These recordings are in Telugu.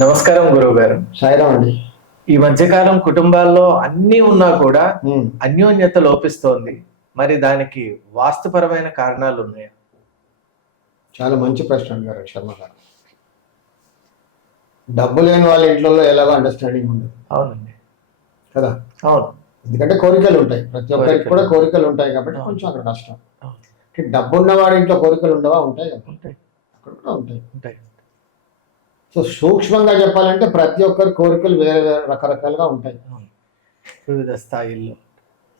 నమస్కారం గురువు గారు. సాయిరామ్ అండి. ఈ మధ్యకాలం కుటుంబాల్లో అన్నీ ఉన్నా కూడా ఉమ్, అన్యోన్యత లోపిస్తోంది. మరి దానికి వాస్తుపరమైన కారణాలు ఉన్నాయా? చాలా మంచి ప్రశ్న అడిగారు శర్మ గారు. డబ్బు లేని వాళ్ళ ఇంట్లో ఎలాగో అండర్స్టాండింగ్ ఉండదు అవునండి. కదా. అవును. ఎందుకంటే కోరికలు ఉంటాయి, ప్రతి ఒక్కరికి కూడా కోరికలు ఉంటాయి కాబట్టి అవును. కొంచెం అక్కడ కష్టం. అవును. అంటే డబ్బు ఉన్న వాడి ఇంట్లో కోరికలు ఉండవా? ఉంటాయి కదా, ఉంటాయి. అక్కడ కూడా ఉంటాయి. ఉంటాయి. సో సూక్ష్మంగా చెప్పాలంటే ప్రతి ఒక్కరి కోరికలు వేరే వేరే రకరకాలుగా ఉంటాయి. అవును. వివిధ స్థాయిల్లో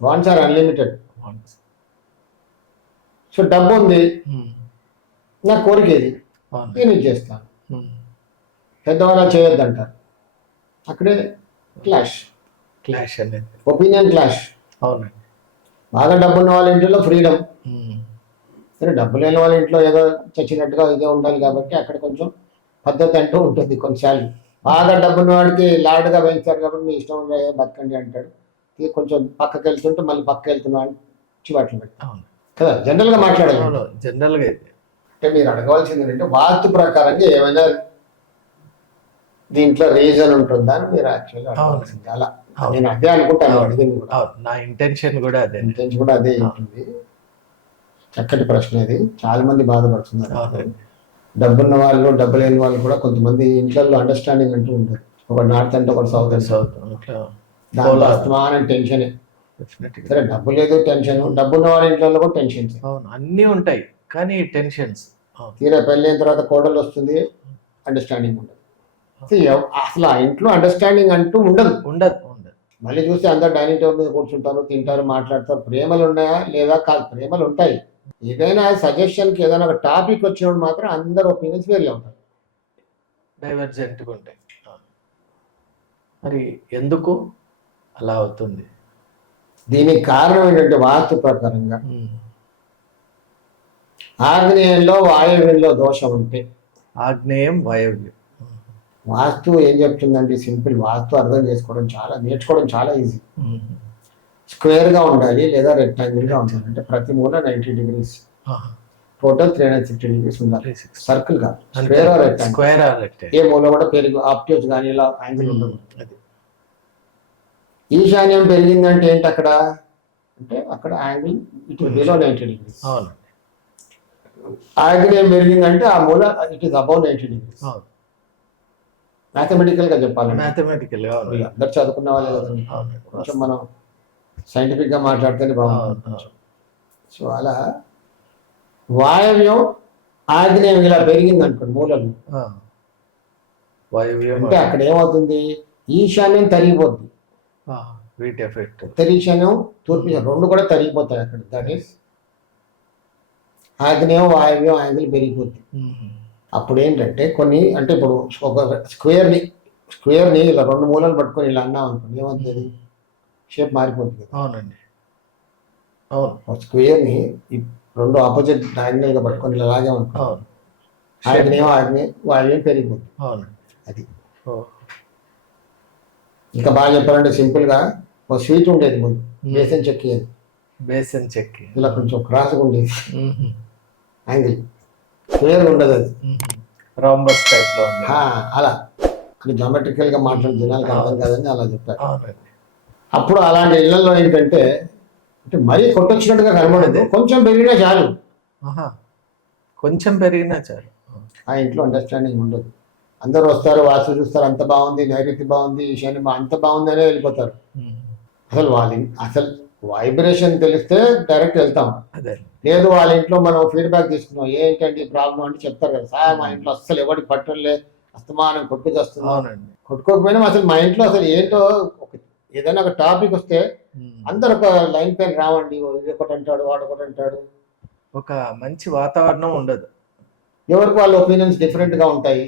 wants are unlimited. wants. So డబ్బు ఉంది, ఉమ్. నా కోరిక ఏది, అవును. నేను ఇది చేస్తాను. ఉమ్. పెద్దవాళ్ళ చేయొద్దంటారు, అక్కడే క్లాష్, క్లాష్ అనేది. Opinion clash. అవునండి. బాగా డబ్బు ఉన్న వాళ్ళ ఇంట్లో ఫ్రీడమ్, ఉమ్. సరే డబ్బు లేని వాళ్ళ ఇంట్లో ఏదో చచ్చినట్టుగా ఇదే ఉండాలి కాబట్టి అక్కడ కొంచెం పద్ధతి అంటూ ఉంటుంది కొన్నిసార్లు. బాగా డబ్బున్న వాడికి లాడ్గా పెంచారు కాబట్టి మీ ఇష్టం ఉండే బతకండి అంటాడు. ఇది కొంచెం పక్కకి వెళ్తుంటే మళ్ళీ పక్కకి వెళ్తున్నాడు చివాట్లు పెడతాడు అవును. కదా. జనరల్గా మాట్లాడాలి అవును. జనరల్గా అయితే అంటే మీరు అడగవలసింది ఏంటంటే వాస్తు ప్రకారంగా ఏమైనా దీంట్లో రీజన్ ఉంటుందా అని మీరు యాక్చువల్గా అడగవలసింది. అలా అవును. నేను అదే అనుకుంటాను, అడిగింది కూడా అవును. నా ఇంటెన్షన్ కూడా అదే. ఇంటెన్స్ కూడా అదే ఉంటుంది. చక్కటి ప్రశ్న ఇది, చాలా మంది బాధపడుతున్నారు. అవునండి. డబ్బున్న వాళ్ళు డబ్బు లేని వాళ్ళు కూడా కొంతమంది ఇంట్లో అండర్స్టాండింగ్ అంటూ ఉంటుంది. ఒకటి నార్త్ అంటే ఒకటి సౌత్ అంటే సౌత్ అట్లా దాంట్లో అస్తమానం టెన్షన్. డెఫినెట్గా. సరే డబ్బు లేదు టెన్షన్, డబ్బున్న వాళ్ళ ఇంట్లో కూడా టెన్షన్. అవును. అన్నీ ఉంటాయి కానీ టెన్షన్స్. అవును. తీరా పెళ్ళి అయిన తర్వాత కోడలు వస్తుంది, అండర్స్టాండింగ్ ఉండదు. అసలు ఆ ఇంట్లో అండర్స్టాండింగ్ అంటూ ఉండదు. ఉండదు. ఉండదు. మళ్ళీ చూస్తే అందరు డైనింగ్ టేబుల్ మీద కూర్చుంటారు, తింటారు, మాట్లాడతారు. ప్రేమలు ఉన్నాయా లేదా? కాదు, ప్రేమలు ఉంటాయి. ఏదైనా సజెషన్కి ఏదైనా ఒక టాపిక్ వచ్చినప్పుడు మాత్రం అందరు ఒపీనియన్స్ వేరే ఉంటాయి, డైవర్జెంట్గా ఉంటాయి. అవును. మరి ఎందుకు అలా అవుతుంది? దీనికి కారణం ఏంటంటే వాస్తు ప్రకారంగా ఆగ్నేయంలో వాయువ్యంలో దోషం ఉంటే, ఆగ్నేయం వాయవ్యం. వాస్తు ఏం చెప్తుందండి? సింపుల్. వాస్తు అర్థం చేసుకోవడం చాలా, నేర్చుకోవడం చాలా ఈజీ. స్క్వేర్గా ఉండాలి లేదా రెక్టాంగిల్గా ఉండాలి. అంటే ప్రతి మూల 90 degrees, టోటల్ 360 degrees ఉండాలి. సర్కిల్ కాదు, square or rectangle. Square or rectangle. ఏ మూల కూడా పెరిగి ఆప్టివ్స్ కానీ ఇలా యాంగిల్ ఉండదు. అది ఈశాన్యం పెరిగిందంటే ఏంటి అక్కడ? అంటే అక్కడ angle it is below 90 degrees. అవును. ఆగ్నేయం పెరిగిందంటే ఆ మూల ఇట్ ఇస్ అబౌవ్ 90 degrees. అవును. మ్యాథమెటికల్ గా చెప్పాలి. మ్యాథమెటికల్. అందరు చదువుకున్న వాళ్ళే కదండి, కొంచెం మనం సైంటిఫిక్ గా మాట్లాడితేనే బాగుంటుంది. సో అలా వాయవ్యం ఆగ్నేయం ఇలా పెరిగింది అనుకోండి మూలలు, వాయవ్యం అంటే అక్కడ ఏమవుతుంది? ఈశాన్యం తరిగిపోద్ది, వీటి ఎఫెక్ట్. ఉత్తరీశాన్యం తూర్పు రెండు కూడా తరిగిపోతాయి అక్కడ. దట్ ఈస్ ఆగ్నేయం వాయవ్యం యాంగిల్ పెరిగిపోద్ది. అప్పుడు ఏంటంటే కొన్ని, అంటే ఇప్పుడు ఒక స్క్వేర్ని ఇలా రెండు మూలలు పట్టుకొని ఇలా అన్నాం అనుకోండి, ఏమవుతుంది? షేప్ మారిపోతుంది కదా. అవునండి. అవును. స్క్వేర్ని రెండు ఆపోజిట్ డయాగ్నల్ గా పట్టుకొని ఇలా లాగే అనుకో, ఆగ్నేయం వాయవ్యం పెరిగిపోతుంది. అవును. అది ఇంకా బాగా చెప్పాలంటే సింపుల్ గా ఒక స్వీట్ ఉండేది ముందు, బేసన్ చెక్కి. అది బేసన్ చెక్కి ఇలా కొంచెం క్రాస్గా ఉండేది యాంగిల్, స్క్వేర్ ఉండదు అది, రాంబస్ టైప్ లో. అలా జామెట్రికల్ గా మాట్లాడే జనాలకు అర్థం కాదని అలా చెప్పారు. అవునండి. అప్పుడు అలాంటి ఇళ్లలో ఏంటంటే, అంటే మరీ కొట్టొచ్చినట్టుగా కనబడదు, కొంచెం పెరిగినా చాలు. కొంచెం పెరిగినా చాలు. ఆ ఇంట్లో అండర్స్టాండింగ్ ఉండదు. అందరూ వస్తారు, వాస్తు చూస్తారు, అంత బాగుంది, నైరుతి బాగుంది, ఈశాన్యం అంత బాగుంది అనే వెళ్ళిపోతారు. అసలు వైబ్రేషన్ తెలిస్తే డైరెక్ట్ వెళ్తాం. లేదు వాళ్ళ ఇంట్లో మనం ఫీడ్బ్యాక్ తీసుకున్నాం, ఏంటంటే ప్రాబ్లం అంటే చెప్తారు కదా, సార్ మా ఇంట్లో అస్సలు ఎవరికి పట్టలే, అస్తమానం కొట్టుకొస్తున్నాం. కొట్టుకోకపోయినా అసలు మా ఇంట్లో అసలు ఏంటో, ఏదైనా ఒక టాపిక్ వస్తే అందరు ఒక లైన్ పైన రావండి, ఒకటి అంటాడు వాడు ఒకటి అంటాడు, ఒక మంచి వాతావరణం ఉండదు. ఎవరికి వాళ్ళ ఒపీనియన్స్ డిఫరెంట్ గా ఉంటాయి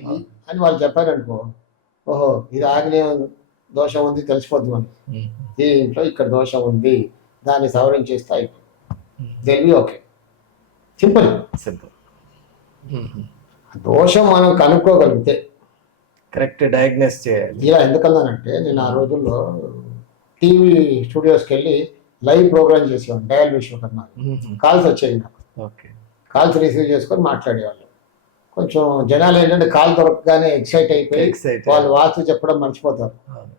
అని వాళ్ళు చెప్పారనుకో, ఓహో ఇది ఆగ్నేయం దోషం ఉంది తెలిసిపోద్ది మనకి, దీంట్లో ఇక్కడ దోషం ఉంది, దాన్ని సవరించేస్తే అయిపోయింది. తెలివి ఓకే, సింపుల్. దోషం మనం కనుక్కోగలిగితే కరెక్ట్ డయాగ్నోస్ చేయాలి. ఇలా ఎందుకన్నానంటే, నేను ఆ రోజుల్లో టీవీ స్టూడియోస్కి వెళ్ళి లైవ్ ప్రోగ్రామ్ చేసేవాడిని, డయల్ విశ్వకర్మ. కాల్స్ వచ్చేవి నాకు, కాల్స్ రిసీవ్ చేసుకొని మాట్లాడేవాళ్ళు. కొంచెం జనాలు ఏంటంటే కాలు దొరకగానే ఎక్సైట్ అయిపోయి Excited. వాళ్ళు వాస్తు చెప్పడం మర్చిపోతారు, అవును.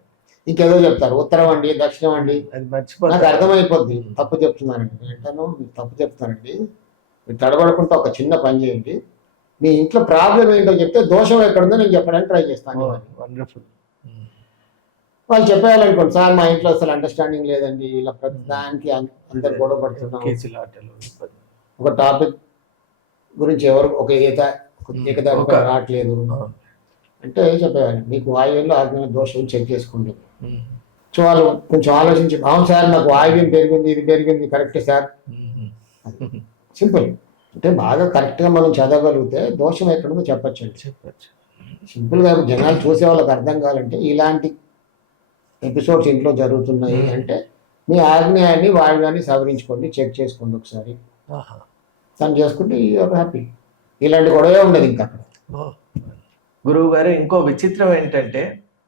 ఇంకేదో చెప్తారు, ఉత్తరం అండి, దక్షిణం అండి. అది నాకు మర్చిపోతారు. అర్థమైపోద్ది తప్పు చెప్తున్నానండి. ఏంటనో మీరు తప్పు చెప్తానండి, మీరు తడబడకుండా ఒక చిన్న పని చేయండి, మీ ఇంట్లో ప్రాబ్లం ఏంటో చెప్తే దోషం ఎక్కడుందో నేను చెప్పడానికి ట్రై చేస్తాను. వండర్ఫుల్. వాళ్ళు చెప్పేయాలనుకోండి, సార్ మా ఇంట్లో అసలు అండర్స్టాండింగ్ లేదండి, ఇలా ప్రతి దానికి అందరు గొడవ పడుతున్నాం, కీచులాటలు. ఒక టాపిక్ గురించి ఎవరు ఒక ఏకదాటిగా రావట్లేదు అవును. అంటే చెప్పేవాళ్ళు, మీకు వాయువ్యంలో ఆగ్నేయ దోషం చెక్ చేసుకోండి. సో వాళ్ళు కొంచెం ఆలోచించి, అవును సార్ మాకు వాయువ్యం పెరిగింది, ఇది పెరిగింది, కరెక్టే సార్. సింపుల్. అంటే బాగా కరెక్ట్గా మనం చదవగలిగితే దోషం ఎక్కడుందో చెప్పచ్చండి. చెప్పచ్చు. సింపుల్గా జనాలు చూసే వాళ్ళకి అర్థం కావాలంటే ఇలాంటి ఎపిసోడ్స్ ఇంట్లో జరుగుతున్నాయి అంటే మీ ఆగ్నేయాన్ని వాయువ్యాన్ని సవరించుకోండి, చెక్ చేసుకోండి ఒకసారి. తను చేసుకుంటే యూఆర్ హ్యాపీ. ఇలాంటి గొడవే ఉండదు ఇంకా అక్కడ. గురువు గారు, ఇంకో విచిత్రం ఏంటంటే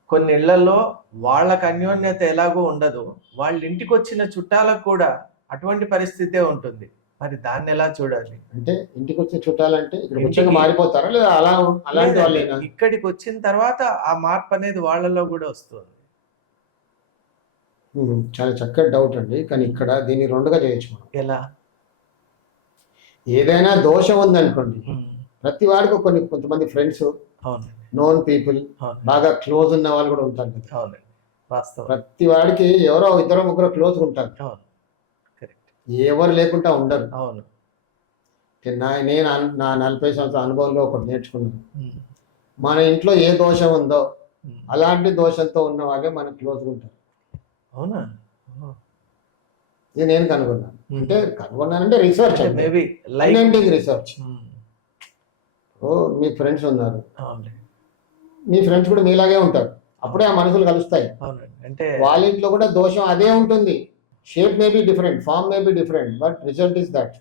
కొన్ని ఇళ్లలో వాళ్ళకి అన్యోన్యత ఎలాగో ఉండదు, వాళ్ళ ఇంటికి వచ్చిన చుట్టాలకు కూడా అటువంటి పరిస్థితే ఉంటుంది. మరి దాన్ని ఎలా చూడాలి? అంటే ఇంటికి వచ్చే చుట్టాలంటే ఇక్కడ వచ్చాక మారిపోతారా లేదా అలాంటి వాళ్ళేనా? ఇక్కడికి వచ్చిన తర్వాత ఆ మార్పు అనేది వాళ్ళలో కూడా వస్తుంది. చాలా చక్కటి డౌట్ అండి, కానీ ఇక్కడ దీన్ని రెండుగా చేయొచ్చు మనం. ఎలా? ఏదైనా దోషం ఉందనుకోండి, ప్రతి వాడికి కొంతమంది ఫ్రెండ్స్, నోన్ పీపుల్, బాగా క్లోజ్ ఉన్న వాళ్ళు కూడా ఉంటారు కదా. ప్రతి వాడికి ఎవరో ఇద్దరు ముగ్గురు క్లోజ్ ఉంటారు, ఎవరు లేకుండా ఉండరు. నేను నా 40 సంవత్సరాల అనుభవంలో ఒకటి నేర్చుకున్నాను, మన ఇంట్లో ఏ దోషం ఉందో అలాంటి దోషంతో ఉన్న వాళ్ళే మనకు క్లోజ్గా ఉంటారు. అవునా? ఇది నేను కనుగొన్నాను. అంటే కనుగొన్నానంటే రీసెర్చ్, రీసెర్చ్. మీ ఫ్రెండ్స్ ఉన్నారు, మీ ఫ్రెండ్స్ కూడా మీలాగే ఉంటారు, అప్పుడే ఆ మనుషులు కలుస్తాయి. అంటే వాళ్ళ ఇంట్లో కూడా దోషం అదే ఉంటుంది, shape may be different, form may be different, but result is that.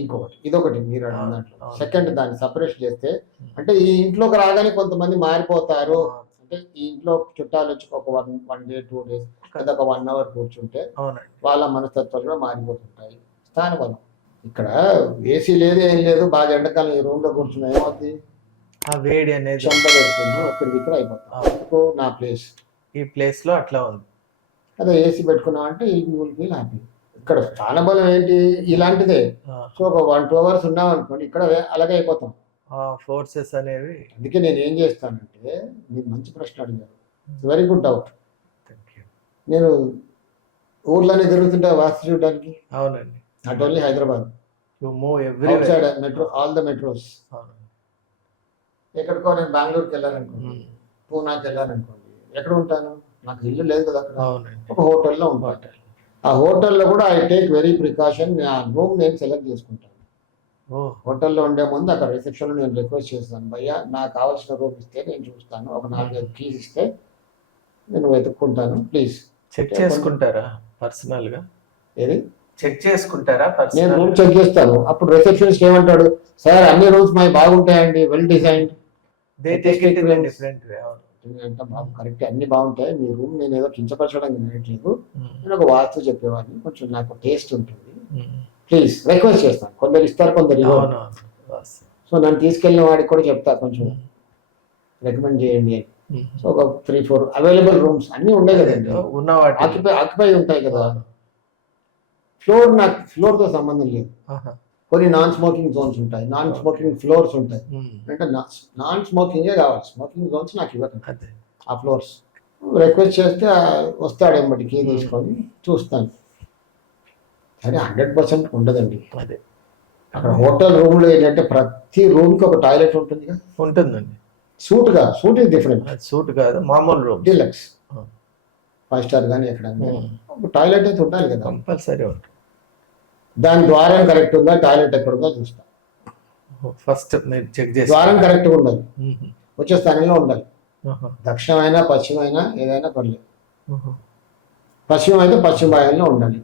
ఇంకొకటి ఇదొకటి మీరు అన్న దాంట్లో సెకండ్ దాన్ని సపరేట్ చేస్తే, అంటే ఈ ఇంట్లోకి రాగానే కొంతమంది మారిపోతారు. అంటే ఈ ఇంట్లో చుట్టాలు వచ్చి ఒక 1 day 2 days లేదా ఒక 1 hour కూర్చుంటే వాళ్ళ మనస్తత్వాలు కూడా మారిపోతుంటాయి. స్థానబలం. ఇక్కడ ఏసీ లేదు, ఏం లేదు, బాగా ఎండాకాలం ఈ రూమ్ లో కూర్చున్నా ఏమవుతుంది, ఆ వేడి అనేది చెంత పెడుతుంది, ఒక్కడి విక్ర అయిపోతాం. నా ప్లేస్ ఈ ప్లేస్ లో అట్లా ఉంది. అదే ఏసీ పెట్టుకున్నాం అంటే ఫీల్ హ్యాపీ. ఇక్కడ స్థానబలం ఏంటి, ఇలాంటిదే. సో ఒక 1-2 hours ఉన్నాం అనుకోండి, ఇక్కడ అలాగే అయిపోతాం. ఫోర్సెస్ అనేవి. అందుకే నేను ఏం చేస్తానంటే, మీరు మంచి ప్రశ్న అడిగారు, వెరీ గుడ్ డౌట్. నేను ఊర్లోనే తిరుగుతుంటా వాస్తు చూడడానికి. అవునండి. Not only Hyderabad, metro, all the metros. ఎక్కడికో నేను బెంగళూరుకి వెళ్ళాలనుకోండి, పూనాకి వెళ్ళాలనుకోండి, ఎక్కడ ఉంటాను, నాకు ఇల్లు లేదు కదా అక్కడ, ఒక హోటల్లో ఉంటాను. ఆ హోటల్లో కూడా ఐ టేక్ వెరీ ప్రికాషన్, ఆ రూమ్ నేను సెలెక్ట్ చేసుకుంటాను. హోటల్లో ఉండే ముందు అక్కడ రిసెప్షన్లో నేను రిక్వెస్ట్ చేస్తాను, భయ్యా నాకు కావాల్సిన రూమ్ ఇస్తే నేను చూస్తాను, ఒక 4-5 keys ఇస్తే నేను వెతుక్కుంటాను, ప్లీజ్. చెక్ చేసుకుంటారా పర్సనల్ గా? ఏది చెక్ చేసుకుంటారా? నేను రూమ్ చెక్ చేస్తాను. అప్పుడు రిసెప్షనిస్ట్ ఏమంటాడు, సార్ అన్ని రూమ్స్ మావి బాగుంటాయండి, వెల్ డిజైన్డ్, అంటే బాబు కరెక్ట్ అన్ని బాగుంటాయి, మీ రూమ్ నేను ఏదో కించపరచడానికి వినట్లేదు, నేను ఒక వాస్తు చెప్పేవాడిని, కొంచెం నాకు టేస్ట్ ఉంటుంది, ప్లీజ్ రిక్వెస్ట్ చేస్తాను. కొందరు ఇస్తారు, కొందరు ఇవ్వరు. సో నన్ను తీసుకెళ్ళిన వాడికి కూడా చెప్తా, కొంచెం రికమెండ్ చేయండి అని. సో ఒక 3-4 అవైలబుల్ రూమ్స్ అన్ని ఉండే కదండి, ఆక్యుపై ఉంటాయి కదా. నాకు ఫ్లోర్తో సంబంధం లేదు. కొన్ని నాన్ స్మోకింగ్ జోన్స్ ఉంటాయి, నాన్ స్మోకింగ్ ఫ్లోర్స్ ఉంటాయి. అంటే నాన్ స్మోకింగే కావాలి, స్మోకింగ్ జోన్స్ నాకు ఇవ్వకండి. ఆ ఫ్లోర్స్ రిక్వెస్ట్ చేస్తే వస్తాడు ఎంబటి కీ తీసుకొని చూస్తాను. కానీ 100% ఉండదండి. అక్కడ హోటల్ రూమ్ లో ఏంటంటే ప్రతి రూమ్ కి ఒక టాయిలెట్ ఉంటుందిగా. ఉంటుందండి. సూట్ కాదు, సూట్ ఇస్ డిఫరెంట్. సూట్ కాదు, మామూలు రూమ్, డీలక్స్ 5 star కానీ ఎక్కడ టాయిలెట్ అయితే ఉండాలి కదా, కంపల్సరీ ఉంటుంది. దాని ద్వారం కరెక్ట్ ఉందా, టాయిలెట్ ఎక్కడ ఉందో చూస్తా. ఫస్ట్ చెక్ చేసి ద్వారం కరెక్ట్ గా ఉండాలి, వచ్చే స్థానంలో ఉండాలి. దక్షిణమైనా పశ్చిమైనా ఏదైనా పర్లేదు. పశ్చిమం అయితే పశ్చిమ భాగంలో ఉండాలి,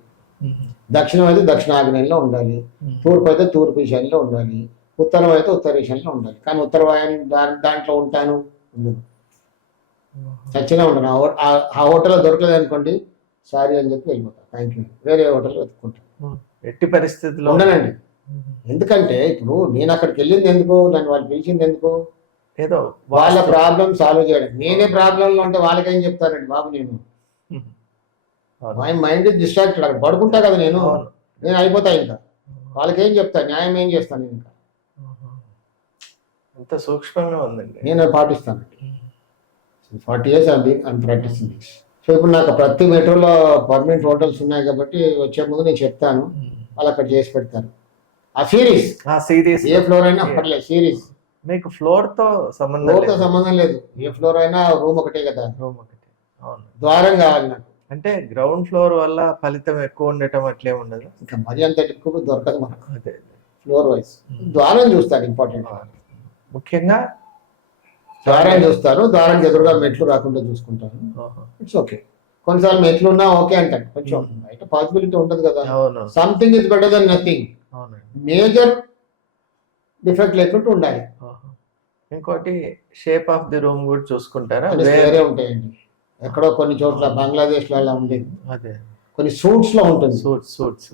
దక్షిణం అయితే దక్షిణాగ్నేయంలో ఉండాలి, తూర్పు అయితే తూర్పు ఈశాన్యంలో ఉండాలి, ఉత్తరం అయితే ఉత్తర ఈశాన్యంలో ఉండాలి. కానీ ఉత్తర వాయుని దాంట్లో ఉంటాను ఉండదు, చచ్చినా ఉంటాను. ఆ హోటల్లో దొరకలేదు అనుకోండి, సారీ అని చెప్పి వెళ్ళిపోతాను, థ్యాంక్ యూ, వేరే హోటల్లో వెతుక్కుంటాను. ఎట్టి పరిస్థితుల్లో ఉండనండి. ఎందుకంటే ఇప్పుడు నేను అక్కడికి వెళ్ళింది ఎందుకు, నన్ను వాళ్ళు పిలిచింది ఎందుకు, ఏదో వాళ్ళ వాస్తు. ప్రాబ్లం సాల్వ్ చేయడం. నేనే ప్రాబ్లంలో ఉంటే వాళ్ళకేం చెప్తానండి బాబు, నేను అవును. మై మైండ్ డిస్ట్రాక్టెడ్, అక్కడ పడుకుంటా కదా నేను, అవును. నేను అయిపోతా ఇంకా. వాళ్ళకేం చెప్తా, న్యాయం ఏం చేస్తాను నేను ఇంకా, ఎంత సూక్ష్మంగా ఉందండి. నేను అది పాటిస్తాను. 40 years I'm practicing this. So ఇప్పుడు నాకు ప్రతి మెట్రోలో పర్మనెంట్ హోటల్స్ ఉన్నాయి కాబట్టి వచ్చే ముందు నేను చెప్తాను, వాళ్ళు అక్కడ చేసి పెడతారు. ఆ సిరీస్ ఆ సిరీస్ ఏ ఫ్లోర్ అయినా పర్లేదు, సిరీస్ మీకు ఫ్లోర్ తో సంబంధం ఫ్లోర్తో లేదు. సంబంధం లేదు, ఏ ఫ్లోర్ అయినా రూమ్ ఒకటే కదా, రూమ్ ఒకటి. అవును. ద్వారం కావాలి నాకు. అంటే గ్రౌండ్ ఫ్లోర్ వల్ల ఫలితం ఎక్కువ ఉండటం అట్లే ఉండదు. ఇంకా మరీ అంత ఎక్కువ దొరకదు మనకు అదే. Floor wise. ద్వారం చూస్తాను, ఇంపార్టెంట్. ముఖ్యంగా ద్వారం చూస్తాను, ద్వారం ఎదురుగా మెట్లు రాకుండా చూసుకుంటాను. It's okay. కొన్నిసార్లు మెట్లు ఉన్నా ఓకే అంటాను, కొంచెం బయట పాసిబిలిటీ ఉండదు కదా. అవును. Something is better than nothing. అవునండి. మేజర్ డిఫెక్ట్ లేకుండా ఉండాలి. ఇంకోటి షేప్ ఆఫ్ ది రూమ్ కూడా చూసుకుంటారా? అన్ని వేరే ఉంటాయండి. ఎక్కడో కొన్ని చోట్ల బంగ్లాదేశ్ లో అలా ఉండేది, అదే కొన్ని సూట్స్ లో ఉంటుంది. సూట్స్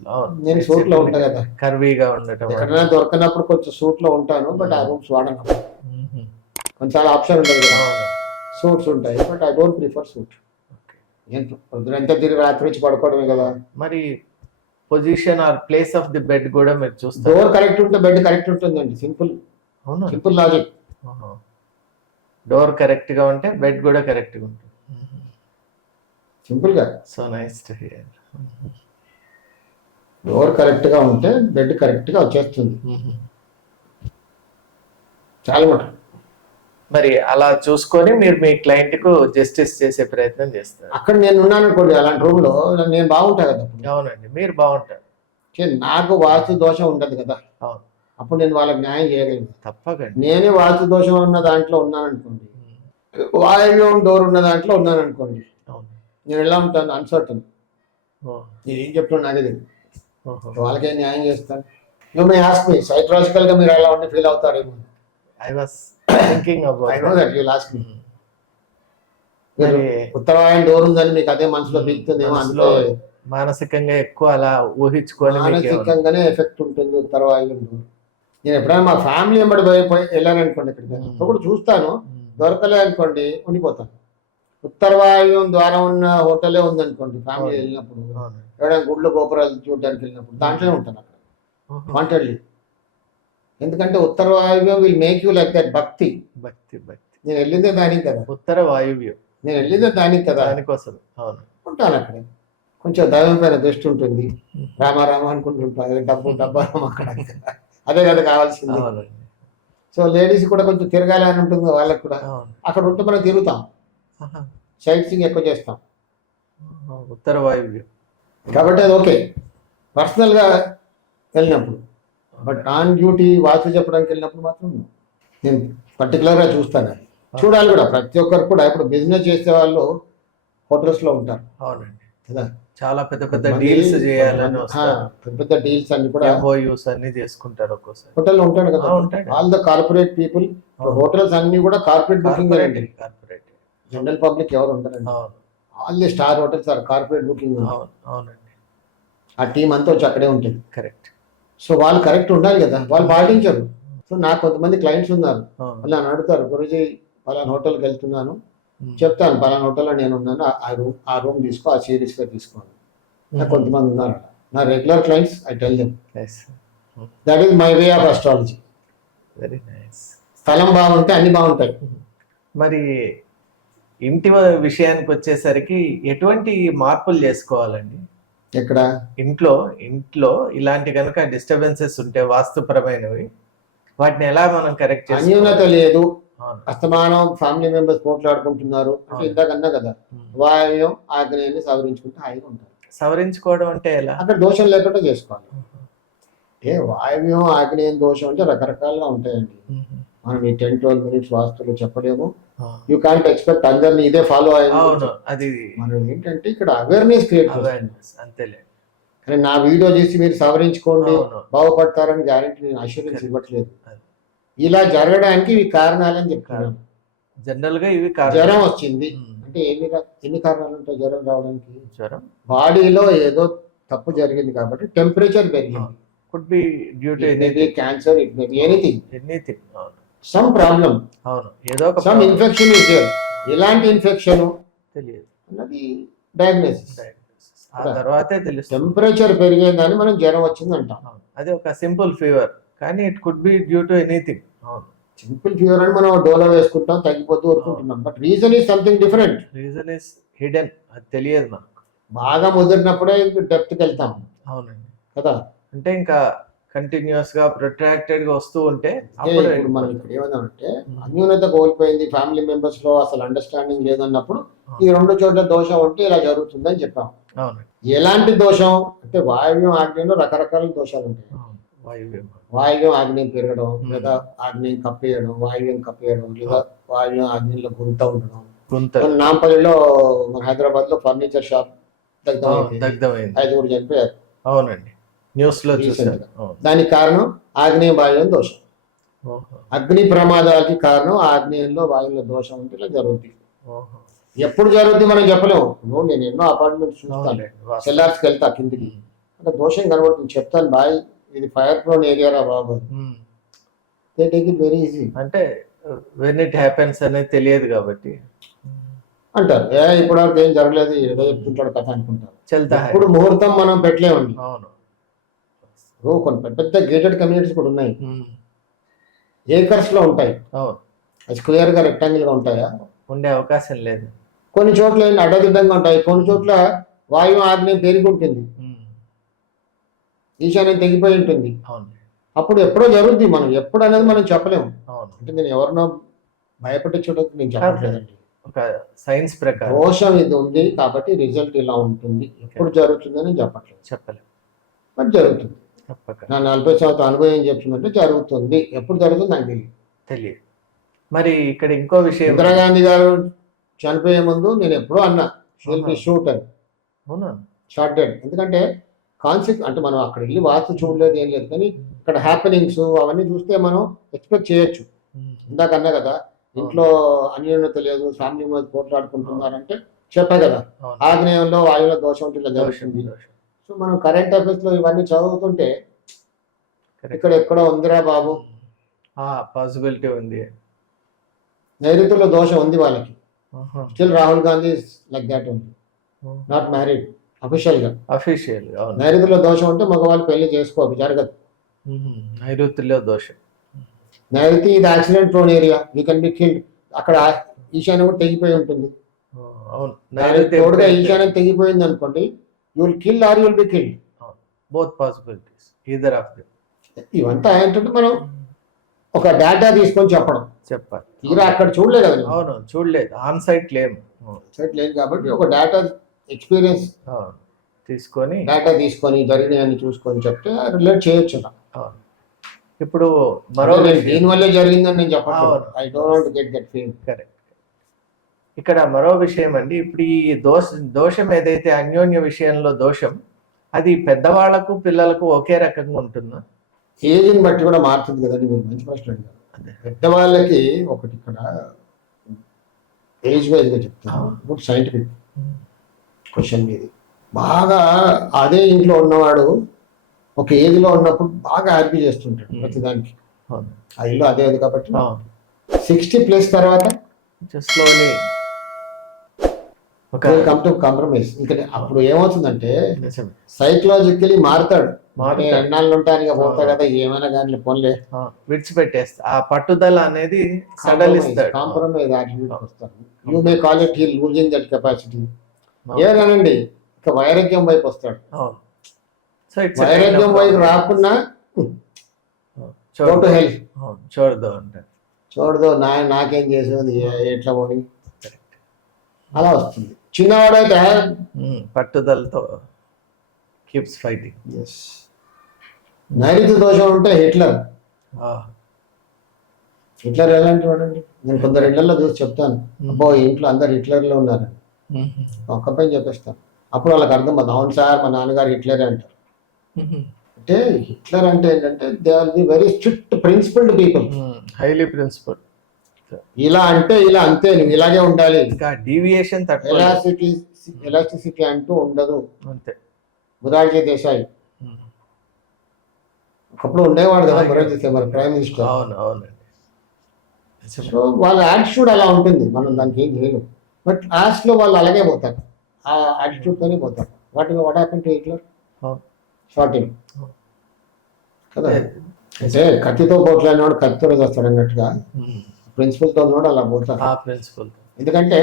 నేను సూట్ లో ఉంటా కదా, కర్వీగా ఉండటం. ఎక్కడైనా దొరకనప్పుడు కొంచెం సూట్ లో ఉంటాను, బట్ ఆ రూమ్స్ వాడను. కొంచెం ఆప్షన్ ఉంటుంది కదా, సూట్స్ ఉంటాయి, but I don't prefer suit. పొద్దునంతా తిరిగి రాత్రి వచ్చి పడుకోవడమే కదా. మరి position or place of the bed కూడా మీరు చూస్తారు? డోర్ కరెక్ట్ ఉంటే బెడ్ కరెక్ట్ ఉంటుందండి, సింపుల్. అవును, సింపుల్ లాజిక్. డోర్ కరెక్ట్ గా ఉంటే బెడ్ కూడా కరెక్ట్ గా ఉంటుంది. సింపుల్ గా. So nice to hear. Door correct గా ఉంటే బెడ్ కరెక్ట్ గా వచ్చేస్తుంది. చాలా మటుకు. మరి అలా చూసుకొని మీరు మీ క్లయింట్ కు జస్టిస్ చేసే ప్రయత్నం చేస్తారు. అక్కడ నేను ఉన్నాను అనుకోండి, అలాంటి రూమ్ లో నేను బాగుంటా కదా. అవునండి, మీరు బాగుంటారు. నాకు వాస్తు దోషం ఉండదు కదా, అవును. అప్పుడు నేను వాళ్ళకి న్యాయం చేయగలను. తప్పకండి. నేనే వాస్తు దోషం ఉన్న దాంట్లో ఉన్నాను అనుకోండి, వాయువ్యం డోర్ ఉన్న దాంట్లో ఉన్నాను అనుకోండి, నేను ఎలా ఉంటాను, అన్సర్టన్. నేను ఏం చెప్తాను నాకు తెలియదు, వాళ్ళకేం న్యాయం చేస్తాను. You may ask me, psychological గా మీరు ఎలా ఉండి feel అవుతారేమో. I was thinking about I know that you'll ask me. మీరు ఉత్తరాయణ డోర్ ఉందని మీకు అదే మనసులో బిగుతుందేమో, అందులో మానసికంగా ఎక్కువ అలా ఊహించుకొని మానసికంగానే ఎఫెక్ట్ ఉంటుంది ఉత్తరవాయువ్యం డోర్. నేను ఎప్పుడైనా మా ఫ్యామిలీ వెంబడి వెళ్ళాననుకోండి, ఎక్కడికి అప్పుడు చూస్తాను, దొరకలే అనుకోండి ఉండిపోతాను. ఉత్తరవాయువ్యం ద్వారం ఉన్న హోటలే ఉందనుకోండి, ఫ్యామిలీ వెళ్ళినప్పుడు ఎవరైనా గుళ్ళు గోపురాలు చూడడానికి వెళ్ళినప్పుడు దాంట్లోనే ఉంటాను అక్కడ వాంటెడ్లీ. ఎందుకంటే ఉత్తర వాయువ్యం will make you like that. భక్తి భక్తి భక్తి. నేను వెళ్ళిందే దానికి కదా, ఉత్తర వాయువ్యం నేను వెళ్ళిందే దానికి కదా, దానికోసం. అవును, ఉంటాను అక్కడ. కొంచెం దైవం పైన దృష్టి ఉంటుంది, రామారామ అనుకుంటుంటాను, డబ్బు డబ్బారామ అక్కడ, అదే కదా కావాల్సింది. సో లేడీస్ కూడా కొంచెం తిరగాలి అని ఉంటుంది వాళ్ళకి కూడా. అక్కడ ఉంటే మనం తిరుగుతాం, సైట్ సీయింగ్ ఎక్కువ చేస్తాం, ఉత్తర వాయువ్యం. కాబట్టి అది ఓకే పర్సనల్గా వెళ్ళినప్పుడు. బట్ ఆన్ డ్యూటీ వాస్తు చెప్పడానికి వెళ్ళినప్పుడు మాత్రం నేను పర్టికులర్గా చూస్తాను. అది చూడాలి కూడా ప్రతి ఒక్కరు కూడా. ఇప్పుడు బిజినెస్ చేసే వాళ్ళు హోటల్స్లో ఉంటారు. అవునండి కదా, చాలా పెద్ద పెద్ద డీల్స్ చేయాలని, పెద్ద పెద్ద డీల్స్ అన్ని కూడా ఎంఓయూస్ అన్ని చేసుకుంటారు. ఒక్కోసారి హోటల్లో ఉంటాడు కదా, all the corporate people. Hotels అన్ని కూడా కార్పొరేట్ బుకింగ్ అండి, కార్పొరేట్. జనరల్ పబ్లిక్ ఎవరు ఉంటారండి, all the star hotels are corporate booking. అవునండి, ఆ టీం అంతా వచ్చి అక్కడే ఉంటుంది. కరెక్ట్. సో వాళ్ళు కరెక్ట్ ఉండాలి కదా, వాళ్ళు పాటించరు. సో నాకు కొంతమంది క్లయింట్స్ ఉన్నారు, వాళ్ళు నన్ను అడుగుతారు, గురూజీ పలానా హోటల్కి వెళ్తున్నాను, చెప్తాను పలానా హోటల్లో నేను ఉన్నాను, ఆ రూమ్ తీసుకో, ఆ సిరీస్గా తీసుకోను. నాకు కొంతమంది ఉన్నారు నా regular clients. I tell them that is my way of astrology. Very nice. స్థలం బాగుంటే అన్ని బాగుంటాయి. మరి ఇంటి విషయానికి వచ్చేసరికి ఎటువంటి మార్పులు చేసుకోవాలండి? ఎక్కడ? ఇంట్లో ఇలాంటి కనుక డిస్టర్బెన్సెస్ ఉంటే వాస్తుపరమైనవి, వాటిని ఎలా మనం కరెక్ట్ చేయాలి? అన్యూనత లేదు, అస్తమానం ఫ్యామిలీ మెంబర్స్ పోట్లాడుకుంటున్నారు అంటే ఇందాకన్నా కదా, వాయువ్యం ఆగ్నేయాన్ని సవరించుకుంటే హాయిగా ఉంటారు. సవరించుకోవడం అంటే ఎలా? అక్కడ దోషం లేకుండా చేసుకోవాలి. అంటే వాయువ్యం ఆగ్నేయం దోషం అంటే రకరకాలుగా ఉంటాయండి. మనం ఈ 10-12 minutes వాస్తులు చెప్పలేము. యూ కాంట్ ఎక్స్పెక్ట్ అందరినీ ఇదే ఫాలో అయ్యారు. అది మనం ఏంటంటే ఇక్కడ అవేర్నెస్ క్రియేట్ చేయాలి అంతేలే. కానీ నా వీడియో చేసి మీరు సవరించుకోండి బాగుపడతారని గ్యారెంటీ నేను అష్యూరెన్స్ ఇవ్వట్లేదు. ఇలా జరగడానికి ఇవి కారణాలని చెప్తాను. జనరల్ గా ఇవి జ్వరం వచ్చింది అంటే ఎన్ని కారణాలు ఉంటాయి జ్వరం రావడానికి? జ్వరం బాడీలో ఏదో తప్పు జరిగింది కాబట్టి టెంపరేచర్ పెరిగింది, could be due to it may be cancer, it may be anything, anything. అవును సమ్ ప్రాబ్లం, అవును, ఏదో ఒక some problem infection is there. ఎలాంటి ఇన్ఫెక్షన్ తెలియదు. అన్నది డయాగ్నోసిస్. ఆ తర్వాతే తెలుస్తుంది. టెంపరేచర్ పెరిగేదని మనం జ్వరం వచ్చింది అంటాం. అవును, అది ఒక సింపుల్ ఫీవర్, కానీ it could be due to anything. అవును, సింపుల్ ఫీవర్ అని మనం డోలో వేసుకుంటాం, తగ్గిపోతూ ఊరుకుంటున్నాం. But reason is something different. Reason is hidden, అది తెలియదు మనకు. బాగా ముదిరినప్పుడే డెప్త్కి వెళ్తాం అవునండి, కదా. అంటే ఇంకా కంటిన్యూస్ గా ప్రొట్రాక్టెడ్ గా వస్తూ ఉంటే అంటే అప్పుడు ఇప్పుడు మనం ఇక్కడ ఏమన్నామంటే అన్యూనత కోల్పోయింది, ఫ్యామిలీ మెంబర్స్ లో అసలు అండర్స్టాండింగ్ లేదన్నప్పుడు ఈ రెండు చోట్ల దోషం ఉంటే ఇలా జరుగుతుందని చెప్పాం. అవునండి, ఎలాంటి దోషం అంటే వాయువ్యం ఆగ్నేయంలో రకరకాల దోషాలు ఉంటాయి. అవును, వాయువ్యం. వాయువ్యం ఆగ్నేయం పెరగడం, లేదా ఆగ్నేయం కప్పేయడం, వాయువ్యం కప్పేయడం, లేదా వాయువ్యం ఆగ్నేయంలో గుంత ఉండడం. గుంతలు. మన నాంపల్లిలో మన హైదరాబాద్ లో ఫర్నిచర్ షాప్ దగ్ధమైంది. 5 చనిపోయారు అవునండి, న్యూస్ లో Recent చూసాను. గా. దానికి కారణం ఆగ్నేయ వాయువ్యం దోషం. ఓహో, అగ్ని ప్రమాదాలకి కారణం ఆగ్నేయంలో వాయువుల దోషం ఉంటే ఇలా జరుగుతుంది. ఓహో. ఎప్పుడు జరుగుతుంది మనం చెప్పలేము. ఇప్పుడు నేను ఎన్నో అపార్ట్మెంట్స్ చూస్తాను, అవునండి, వాస్తవం. సెల్లార్స్కి వెళ్తా కిందికి, అక్కడ దోషం కనబడుతుంది, చెప్తాను బాయ్ ఇది ఫైర్ ప్రోన్ ఏరియా రా బాబు. Um. They take it very easy అంటే వెన్ ఇట్ హ్యాపెన్స్ అనేది తెలియదు కాబట్టి అంటారు. ఇప్పుడు వరకు ఏం జరగలేదు, ఏదో చెప్తుంటాడు కథ అనుకుంటారు. చల్తా హై. ఇప్పుడు ముహూర్తం మనం పెట్టలేమండి. అవును. కొన్ని పెద్ద పెద్ద గేటెడ్ కమ్యూనిటీస్ కూడా ఉన్నాయి, ఉమ్. ఏకర్స్ లో ఉంటాయి. అవును, అది స్క్వేర్ గా రెక్టాంగిల్ గా ఉంటాయా? ఉండే అవకాశం లేదు. కొన్ని చోట్ల అడ్డదిడ్డంగా ఉంటాయి, కొన్ని చోట్ల వాయువు ఆగ్నేయం పెరిగి ఉంటుంది, ఉమ్. ఈశాన్యం తెగిపోయి ఉంటుంది. అవును, అప్పుడు ఎప్పుడో జరుగుద్ది, మనం ఎప్పుడు అనేది మనం చెప్పలేము. అవును. అంటే నేను ఎవరినో భయపెట్టించడానికి నేను చెప్పట్లేదండి. ఒక సైన్స్ ప్రకారం దోషం ఇది ఉంది కాబట్టి రిజల్ట్ ఇలా ఉంటుంది, ఎప్పుడు జరుగుతుందని చెప్పట్లేదు, చెప్పలేం, బట్ జరుగుతుంది. తప్పక నా 40 సంవత్సరాల అనుభవం ఏం చెప్తుందంటే జరుగుతుంది. ఎప్పుడు జరుగుతుంది నాకు తెలియదు. తెలియదు. మరి ఇక్కడ ఇంకో విషయం. ఇందిరాగాంధీ గారు చనిపోయే ముందు నేను ఎప్పుడో అన్నా షీల్ బి షూట్ అని, అవునా? Short dead. ఎందుకంటే అంటే మనం అక్కడ వెళ్ళి వాస్తు చూడలేదు ఏం లేదు, కానీ ఇక్కడ హ్యాపెనింగ్స్ అవన్నీ చూస్తే మనం ఎక్స్పెక్ట్ చేయొచ్చు. ఉమ్. ఇందాక అన్నా కదా, ఇంట్లో అన్యోన్యత లేదు, ఫ్యామిలీ మీద పోట్లాడుకుంటున్నారంటే చెప్పా కదా, అవును. ఆగ్నేయంలో వాయువుల దోషం ఉంటే ఇలా దోషం, జరుగుతుంది. దోషం. సో మనం కరెంట్ అఫైర్స్ లో ఇవన్నీ చదువుతుంటే Correct. ఇక్కడ ఎక్కడో ఉందిరా బాబు, పాసిబిలిటీ ఉంది. నైరుతిలో దోషం ఉంది వాళ్ళకి. ఆహా. Still Rahul Gandhi like that ఉంది, నాట్ మ్యారీడ్ అఫీషియల్ గా. అఫీషియల్. అవును. నైరుతిలో దోషం ఉంటే మగవాళ్ళు పెళ్లి చేసుకోరు, జరగదు. ఉహుం. నైరుతిలో దోషం. నైరుతి ఇది accident prone area, you can be killed. అక్కడ ఈశాన్యం కూడా తెగిపోయి ఉంటుంది. ఓ, అవును. దానికి తోడుగా ఈశాన్యం తెగిపోయింది అనుకోండి, you will kill or you will be killed. Both possibilities, either of them. ఇవంతా ఏంటంటే మనం ఒక డేటా తీసుకొని చెప్పడం, చెప్పాలి. తీరా అక్కడ చూడలేదు కదా, అవును, చూడలేదు, ఆన్ సైట్ లేము. సైట్ లేదు కాబట్టి ఒక డేటా ఎక్స్పీరియన్స్ అవును, తీసుకొని. డేటా తీసుకొని జరిగినాయని చూసుకొని చెప్తే రిలేట్ చేయొచ్చు. అవును. ఇప్పుడు మరో విషయం. దీనివల్లే జరిగిందని నేను చెప్పట్లేదు. అవును. I don't want to get that feel. Correct. ఇక్కడ మరో విషయం అండి, ఇప్పుడు ఈ దోషం ఏదైతే అన్యోన్య విషయంలో దోషం, అది పెద్దవాళ్లకు పిల్లలకు ఒకే రకంగా ఉంటుందా? ఏజ్ని బట్టి కూడా మారుతుంది కదండి. మీరు మంచి ప్రశ్న అడిగారు. పెద్దవాళ్ళకి ఒకటి ఇక్కడ ఏజ్ వైజ్గా చెప్తాను, ఇప్పుడు సైంటిఫిక్ క్వశ్చన్ ఇది. బాగా అదే ఇంట్లో ఉన్నవాడు ఒక ఏజ్లో ఉన్నప్పుడు బాగా హ్యాపీ చేస్తుంటాడు ప్రతిదానికి, అవును. ఆ ఇల్లు అదే అది కాబట్టి. అవును. 60+ తర్వాత స్లోలీ ఒక కమ్ టు కాంప్రమైజ్. ఇంకా అప్పుడు ఏమవుతుందంటే నిజమే. సైకలాజికలీ మారుతాడు. మారుతాడు. ఎన్నాళ్ళు ఉంటానికి పోతా కదా, ఏమైనా కానీ పోన్లే విడిచిపెట్టేస్తా, ఆ పట్టుదల అనేది సడలిస్తాడు. కాంప్రమైజ్ యాటిట్యూడ్ వస్తాడు. You may call it he losing that capacity. ఏదనండి, ఇక వైరాగ్యం వైపు వస్తాడు. అవును. సో వైరాగ్యం వైపు రాకుండా చూడదు హెల్ప్ చూడదు అంటారు. చూడదు, నాకేం చేసేది ఎట్లా పోని అలా వస్తుంది. చిన్నవాడైతే పట్టుదలతో కీప్స్ ఫైటింగ్. నైరుతి దోషం ఉంటే హిట్లర్ ఎలాంటి వాడండి? నేను కొందరు ఇళ్లలో చూసి చెప్తాను, అబ్బో ఇంట్లో అందరు హిట్లర్లో ఉన్నారని. ఒక్క పైన చెప్పేస్తాను, అప్పుడు వాళ్ళకి అర్థం అవుతుంది, అవును సార్ మా నాన్నగారు హిట్లరే అంటారు. అంటే హిట్లర్ అంటే ఏంటంటే they are the very strict principled people. Highly principle. ఇలా అంటే ఇలా అంతే, నువ్వు ఇలాగే ఉండాలి, డీవియేషన్ ఎలాస్టిసిటీ అంటూ ఉండదు. అంతే. మురార్జీ దేశాయ్ అప్పుడు ఉండేవాడు కదా మొరార్జీ దేశాయ్ మన ప్రైమ్ మినిస్టర్. అవును అవునండి. సో వాళ్ళ యాటిట్యూడ్ అలా ఉంటుంది, మనం దానికి ఏం చేయలేం. బట్ లాస్ట్ లో వాళ్ళు అలాగే పోతారు, ఆ యాటిట్యూడ్ తోనే పోతారు. What happen to Hitler? అవును. షార్టింగ్ అవును. కదా. అంటే కత్తితో పోట్లాడినవాడు కత్తితో చేస్తాడు అన్నట్టుగా ప్రిన్సిపల్ తో ఉన్నవాడు అలా పోతారు. ఆ ప్రిన్సిపల్. ఎందుకంటే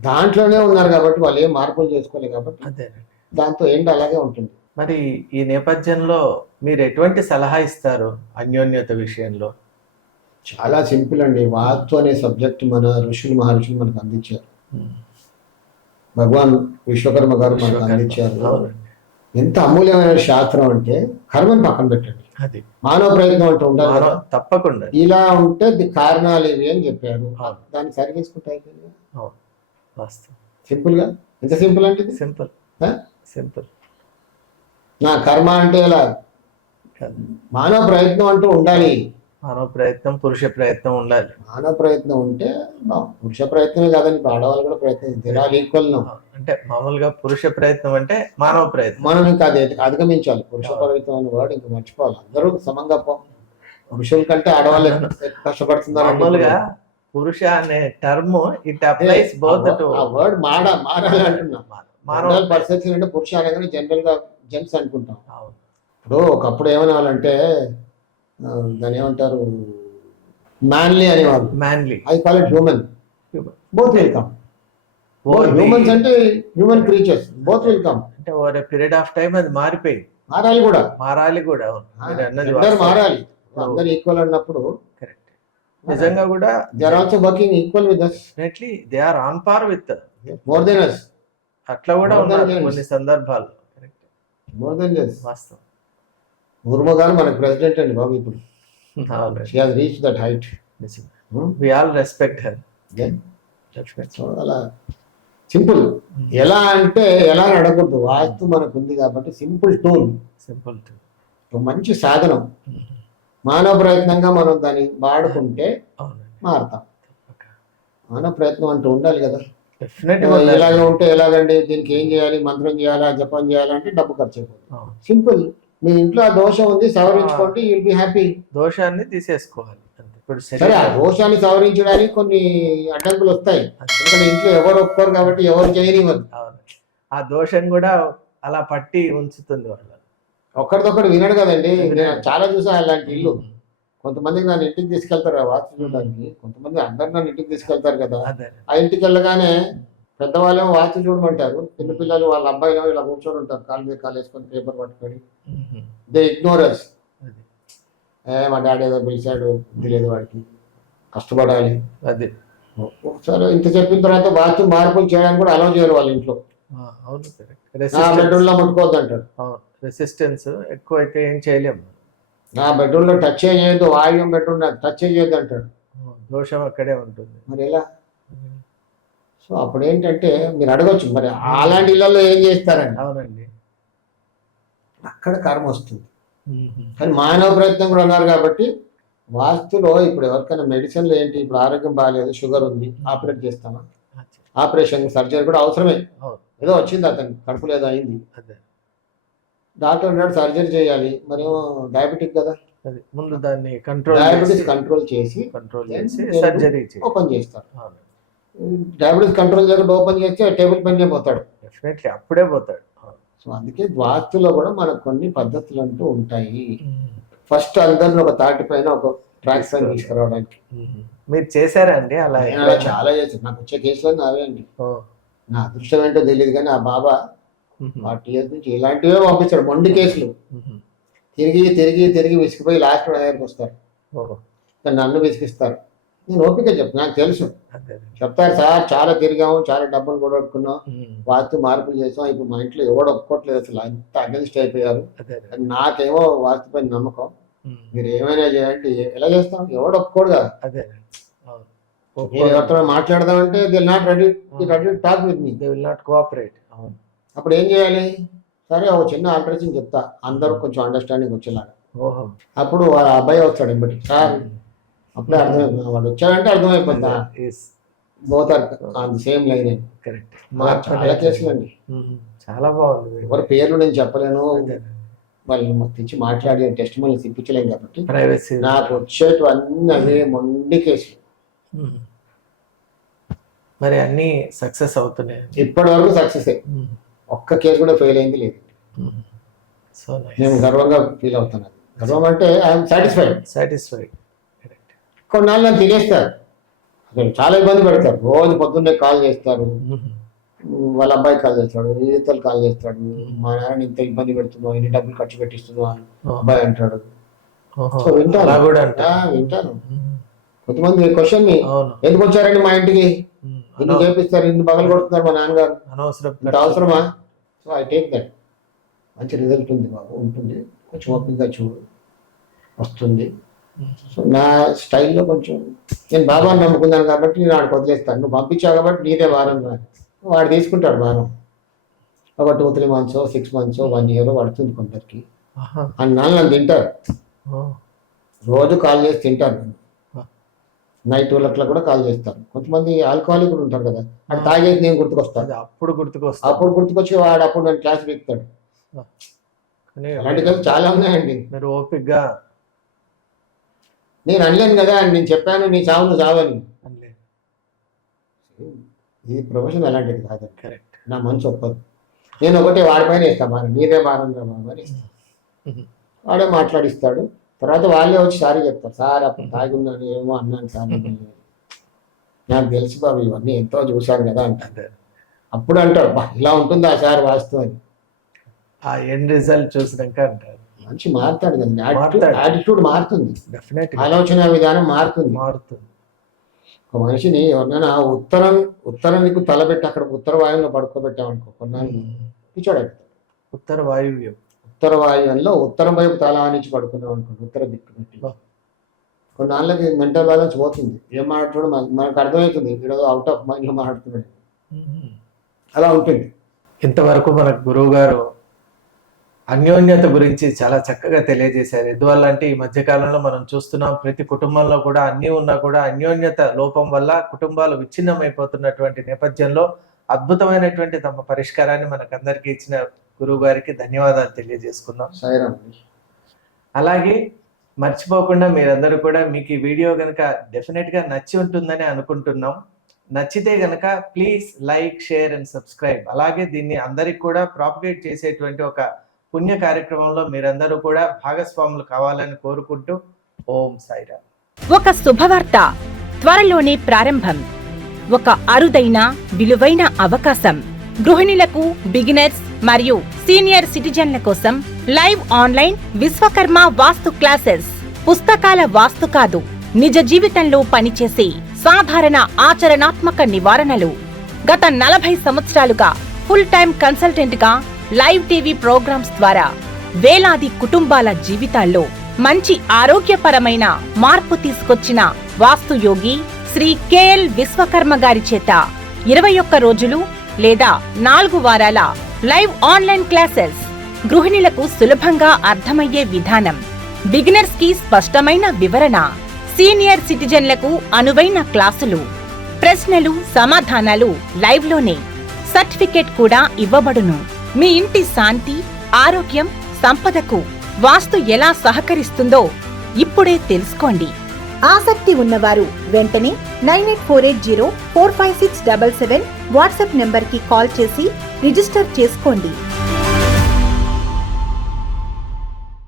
దాంట్లోనే ఉన్నారు కాబట్టి వాళ్ళు ఏం మార్పులు చేసుకోలేదు కాబట్టి అదేనండి. దాంతో ఎండ్ అలాగే ఉంటుంది. మరి ఈ నేపథ్యంలో మీరు ఎటువంటి సలహా ఇస్తారు అన్యోన్యత విషయంలో? చాలా సింపుల్ అండి. వాస్తు అనే సబ్జెక్ట్ మన ఋషులు మహర్షులు మనకు అందించారు. భగవాన్ విశ్వకర్మ గారు మనకు అందించారు. అవునండి. ఎంత అమూల్యమైన శాస్త్రం అంటే కర్మను పక్కన పెట్టండి, అది మానవ ప్రయత్నం అంటూ ఉండాలి కదా. తప్పకుండా. ఇలా ఉంటే కారణాలు ఇవి అని చెప్పారు, అవును. దాన్ని సరి చేసుకుంటే అవును. వాస్తవం. సింపుల్ గా. ఎంత సింపుల్ అంటే ఇది? సింపుల్. ఆ? సింపుల్. నా కర్మ అంటే ఇలా మానవ ప్రయత్నం అంటూ ఉండాలి. మానవ ప్రయత్నం, పురుష ప్రయత్నం ఉండాలి. మానవ ప్రయత్నం ఉంటే పురుష ప్రయత్నమే కాదని ఇప్పుడు ఆడవాళ్ళు కూడా ప్రయత్నం ఈక్వల్. అంటే మామూలుగా పురుష ప్రయత్నం అంటే మానవ ప్రయత్నం, మనం ఇంకా అది అధిగమించాలి. పురుష ప్రయత్నం అనే వర్డ్ ఇంకా మర్చిపోవాలి. అందరూ సమంగా పురుషుల కంటే ఆడవాళ్ళే కష్టపడుతున్నారు. మామూలుగా పురుష అనే term it applies both to. ఆ వర్డ్ మారాలి అంటున్నా. మానవ పర్సెప్షన్ అంటే పురుష అనగానే జనరల్ గా జెంట్స్ అనుకుంటాం. అవును. ఇప్పుడు ఒకప్పుడు ఏమనేవాళ్ళంటే దాని ఏమంటారు, మ్యాన్లీ అనేవాళ్ళు. Manly. I call it human. Both will come. Humans అంటే human creatures, both will come. అంటే over a period of time అది మారిపోయింది. మారాలి కూడా. అవును. మీరు అన్నది అందరూ మారాలి. అందరు ఈక్వల్ అన్నప్పుడు కరెక్ట్. నిజంగా కూడా they are also working equal with us. Definitely they are on par with more than us. అట్లా కూడా More than ఉన్నారు us. కొన్ని సందర్భాల్లో. కరెక్ట్. More than us. వాస్తవం. ముర్ము గారు మనకు ప్రెసిడెంట్ అండి బాబు ఇప్పుడు. అవును. She has reach that height. We all respect her. So అలా సింపుల్. ఎలా అంటే ఎలా అడగకూడదు, వాస్తు మనకు ఉంది కాబట్టి సింపుల్ టూల్, సింపుల్ మంచి సాధనం. మానవ ప్రయత్నంగా మనం దాన్ని వాడుకుంటే మారుతాం. మానవ ప్రయత్నం అంటూ ఉండాలి కదా. ఇలాగ ఉంటే ఎలాగండి, దీనికి ఏం చేయాలి, మంత్రం చేయాలా, జపం చేయాలంటే డబ్బు ఖర్చు అయిపోతుంది. సింపుల్. మీ ఇంట్లో ఆ దోషం ఉంది, సవరించుకోండి, యుల్ బి హ్యాపీ. దోషాన్ని తీసేసుకోవాలి. సరే, ఆ దోషాన్ని సవరించడానికి కొన్ని అడ్డంకులు వస్తాయి, ఎందుకంటే ఇంట్లో ఎవరు ఒప్పుకోరు కాబట్టి ఎవరు చేయనివ్వదు. ఆ దోషం కూడా అలా పట్టి ఉంచుతుంది వాళ్ళు. ఒక్కడిదొక్కడు వినడు కదండి. నేను చాలా చూసా అలాంటి ఇల్లు. కొంతమందికి నన్ను ఇంటికి తీసుకెళ్తారు ఆ వాస్తు చూడడానికి, కొంతమంది అందరు నన్ను ఇంటికి తీసుకెళ్తారు కదా. ఆ ఇంటికి వెళ్ళగానే పెద్దవాళ్ళేమో వాస్తు చూడమంటారు, పిల్లలు వాళ్ళ అబ్బాయిలు ఇలా కూర్చొని ఉంటారు, కాలు మీద కాలు వేసుకొని పేపర్ పట్టుకొని. దే ఇగ్నోరస్. మా డాడీ ఏదో పిలిచాడు, ఇది లేదు వాడికి, కష్టపడాలి. అది ఒకసారి ఇంత చెప్పిన తర్వాత వాస్తు మార్పులు చేయడానికి కూడా అలౌ చేయరు వాళ్ళ ఇంట్లో. బెడ్రూమ్ లో ముట్టుకోవద్దు అంటారు. రెసిస్టెన్స్ ఎక్కువ అయితే ఏం చేయలేము. నా బెడ్రూమ్ లో టచ్ చేయొద్దు, వాయువ్యం బెడ్రూమ్ టచ్ చేయొద్దు అంటాడు. దోషం అక్కడే ఉంటుంది. మరి ఎలా? సో అప్పుడు ఏంటంటే మీరు అడగొచ్చు, మరి అలాంటి ఇళ్లలో ఏం చేస్తారండి? అవునండి, అక్కడ కర్మ వస్తుంది. కానీ మానవ ప్రయత్నం కూడా ఉన్నారు కాబట్టి వాస్తులో ఇప్పుడు ఎవరికైనా మెడిసిన్లు ఏంటి, ఇప్పుడు ఆరోగ్యం బాగాలేదు, షుగర్ ఉంది, ఆపరేట్ చేస్తామా? ఆపరేషన్ సర్జరీ కూడా అవసరమే. ఏదో వచ్చింది అతను కడుపులో ఏదో అయింది, డాక్టర్ అన్నాడు సర్జరీ చేయాలి, మరేమో డయాబెటిక్ కదా, ముందు దాన్ని కంట్రోల్ డయాబెటీస్ కంట్రోల్ చేసి సర్జరీ ఓపెన్ చేస్తారు. డయాబెటీస్ కంట్రోల్ చేయకుండా ఓపెన్ చేస్తే టేబుల్ పైన పోతాడు, డెఫినెట్లీ అప్పుడే పోతాడు. సో అందుకే వాస్తులో కూడా మనకు కొన్ని పద్ధతులు అంటూ ఉంటాయి. ఫస్ట్ అందరిని ఒక తాటి పైన ఒక ట్రాక్ పైన తీసుకురావడానికి. మీరు చేశారా అండి అలా? చాలా చేశాను. నాకు వచ్చే కేసులో నావే అండి. నా అదృష్టం ఏంటో తెలియదు కానీ ఆ బాబా 40 years నుంచి ఇలాంటివే పంపించాడు. మొండి కేసులు తిరిగి తిరిగి తిరిగి విసిగిపోయి లాస్ట్ నా దగ్గరికి వస్తారు, నన్ను విసిగిస్తారు. నేను ఓపిక చెప్పు, నాకు తెలుసు. చెప్తారు సార్ చాలా తిరిగాము, చాలా డబ్బులు కూడా కొట్టుకున్నాం, వాస్తు మార్పులు చేసాం, ఇప్పుడు మా ఇంట్లో ఎవడు ఒప్పుకోవట్లేదు, అసలు అంత అగెన్స్ట్ అయిపోయారు. నాకేమో వాస్తు పైన నమ్మకం, మీరు ఏమైనా చేయండి. ఎలా చేస్తాం? ఎవడు ఒప్పుకోడు కదా. నేను ఎవరితో మాట్లాడదామంటే they will not ready talk with me, they will not cooperate. అప్పుడు ఏం చేయాలి? సరే ఒక చిన్న ఆల్టరేషన్ చెప్తా, అందరూ కొంచెం అండర్స్టాండింగ్ వచ్చేలాగా. అప్పుడు వాళ్ళ అబ్బాయి వస్తాడు ఎంబటి, సార్ అప్పుడే అర్థమైపోయింది, వాడు వచ్చాడంటే అర్థమైపోతుందా, both are on the same line. చాలా కేసులు అండి, చాలా బాగుంది. ఎవరి పేర్లు నేను చెప్పలేను, వాళ్ళు తెచ్చి మాట్లాడి టెస్ట్ మళ్ళీ ఇప్పించలేం కాబట్టి ప్రైవసీ. నాకు వచ్చేటివన్నీ అవే మొండి కేసులు. మరి అన్ని సక్సెస్ అవుతున్నాయి ఇప్పటి వరకు సక్సెస్. ఒక్క కేసు కూడా ఫెయిల్ అయింది లేదు. సో నేను గర్వంగా ఫీల్ అవుతున్నాను. గర్వం అంటే ఐఎమ్ సాటిస్ఫైడ్. కొన్నాళ్ళు నన్ను తినేస్తారు, అసలు చాలా ఇబ్బంది పెడతారు. రోజు పొద్దున్నే కాల్ చేస్తారు, వాళ్ళ అబ్బాయి కాల్ చేస్తాడు, ఈతలు కాల్ చేస్తాడు, మా నాన్న ఇంత ఇబ్బంది పెడుతున్నావు, ఎన్ని డబ్బులు ఖర్చు పెట్టిస్తున్నావు అబ్బాయి అంటాడు. వింటాను. కొంతమంది క్వశ్చన్ ఎందుకు వచ్చారండి మా ఇంటికి, ఎందుకు చేపిస్తారు, ఇన్ని బగలు కొడుతున్నారు మా నాన్నగారు, ఇంత అవసరమా? So I take that. మంచి రిజల్ట్ ఉంది బాబు, ఉంటుంది, కొంచెం ఓపికగా చూడు, వస్తుంది. సో నా స్టైల్లో కొంచెం నేను బాబాని నమ్ముకున్నాను కాబట్టి నేను వాడికి వదిలేస్తాను. నువ్వు పంపించావు కాబట్టి నీదే వారం, వాడు తీసుకుంటాడు వారం. ఒక 2-3 months 6 months 1 year పడుతుంది కొందరికి. అన్నాళ్ళు నన్ను తింటారు, రోజు కాల్ చేసి తింటారు. నన్ను నైట్ 12 కూడా కాల్ చేస్తారు. కొంతమంది ఆల్కహాలిక్ కూడా ఉంటారు కదా, అది తాగేసి నేను గుర్తుకొస్తాను. అప్పుడు గుర్తుకొచ్చి వాడు అప్పుడు నన్ను క్లాస్ పెడతాడు. అలాంటి కేసు చాలా ఉన్నాయండి. మీరు ఓపికగా నేను అనలేను కదా, నేను చెప్పాను నీ చావు నువ్వు చావని. ఇది ప్రొఫెషన్ అలాంటిది కాదు. కరెక్ట్. నా మనసు ఒప్పదు. నేను ఒకటే వాడిపైన ఇస్తాను, బాగా నీదే బాగా అని. వాడే మాట్లాడిస్తాడు. తర్వాత వాళ్ళే వచ్చి సారీ చెప్తారు, సార్ అప్పుడు తాగి ఉన్నాను ఏమో అన్నాను సార్, నాకు తెలుసు బాబు ఇవన్నీ ఎంతో చూశాను కదా అంటారు. అప్పుడు అంటాడు బా ఇలా ఉంటుందా సార్ వాస్తవం అని. ఆ ఎండ్ రిజల్ట్ చూసినాక అంటారు. మనిషి మారుతాడు కదండి, యాటిట్యూడ్ మారుతుంది, ఆలోచన విధానం మారుతుంది. ఒక మనిషిని ఎవరినైనా ఉత్తరం నీకు తలబెట్టి అక్కడ ఉత్తర వాయువులో పడుకోబెట్టామనుకో, కొన్నాళ్ళు పిచ్చోడు. ఉత్తర వాయువులో ఉత్తరం వైపు తల ఆనించి పడుకున్నాం అనుకోండి, ఉత్తర దిక్కు పెట్టి, కొన్నాళ్ళకి మెంటల్ బ్యాలెన్స్ పోతుంది. ఏం మాట్లాడు మనకు అర్థమవుతుంది, ఈరోజు అవుట్ ఆఫ్ మైండ్ లో మాట్లాడుతున్నాడు. అలా ఉంటుంది. ఇంతవరకు మనకు గురువు గారు అన్యోన్యత గురించి చాలా చక్కగా తెలియజేశారు. ఎందువల్ల అంటే ఈ మధ్యకాలంలో మనం చూస్తున్నాం, ప్రతి కుటుంబంలో కూడా అన్నీ ఉన్నా కూడా అన్యోన్యత లోపం వల్ల కుటుంబాలు విచ్ఛిన్నమైపోతున్నటువంటి నేపథ్యంలో అద్భుతమైనటువంటి తమ పరిష్కారాన్ని మనకందరికీ ఇచ్చిన గురువు గారికి ధన్యవాదాలు తెలియజేసుకుందాం. అలాగే మర్చిపోకుండా మీరందరూ కూడా మీకు ఈ వీడియో కనుక డెఫినెట్గా నచ్చి ఉంటుందని అనుకుంటున్నాం. నచ్చితే గనక please like, share and subscribe. అలాగే దీన్ని అందరికి కూడా ప్రాపగేట్ చేసేటువంటి ఒక పుణ్య కార్యక్రమంలో మీరందరూ కూడా భాగస్వాములు కావాలని కోరుకుంటూ ఓం సాయిరామ్. ఒక శుభవార్త త్వరలోనే ప్రారంభం. ఒక అరుదైన విలువైన అవకాశం. గృహిణులకు, బిగినర్స్ మరియు సీనియర్ సిటిజన్ల కోసం లైవ్ ఆన్లైన్ విశ్వకర్మ వాస్తు క్లాసెస్. పుస్తకాల వాస్తు కాదు, నిజ జీవితంలో పనిచేసే సాధారణ ఆచరణాత్మక నివారణలు. గత 40 సంవత్సరాలుగా ఫుల్ టైం కన్సల్టెంట్ గా లైవ్ టీవీ ప్రోగ్రామ్స్ ద్వారా వేలాది కుటుంబాల జీవితాల్లో మంచి ఆరోగ్యపరమైన మార్పు తీసుకొచ్చిన వాస్తు యోగి శ్రీ కెఎల్ విశ్వకర్మ గారి చేత 21 రోజులు లేదా 4 వారాల లైవ్ ఆన్లైన్ క్లాసెస్. గృహిణులకు సులభంగా అర్థమయ్యే విధానం, బిగినర్స్ కి స్పష్టమైన వివరణ, సీనియర్ సిటిజన్లకు అనువైన క్లాసులు, ప్రశ్నలు సమాధానాలు లైవ్ లోనే. సర్టిఫికేట్ కూడా ఇవ్వబడును. మీ ఇంటి శాంతి, ఆరోగ్యం, సంపదకు వాస్తు ఎలా సహకరిస్తుందో ఇప్పుడే తెలుసుకోండి. ఆసక్తి ఉన్నవారు వెంటనే 9848045677 వాట్సాప్ నెంబర్కి కాల్ చేసి రిజిస్టర్ చేసుకోండి.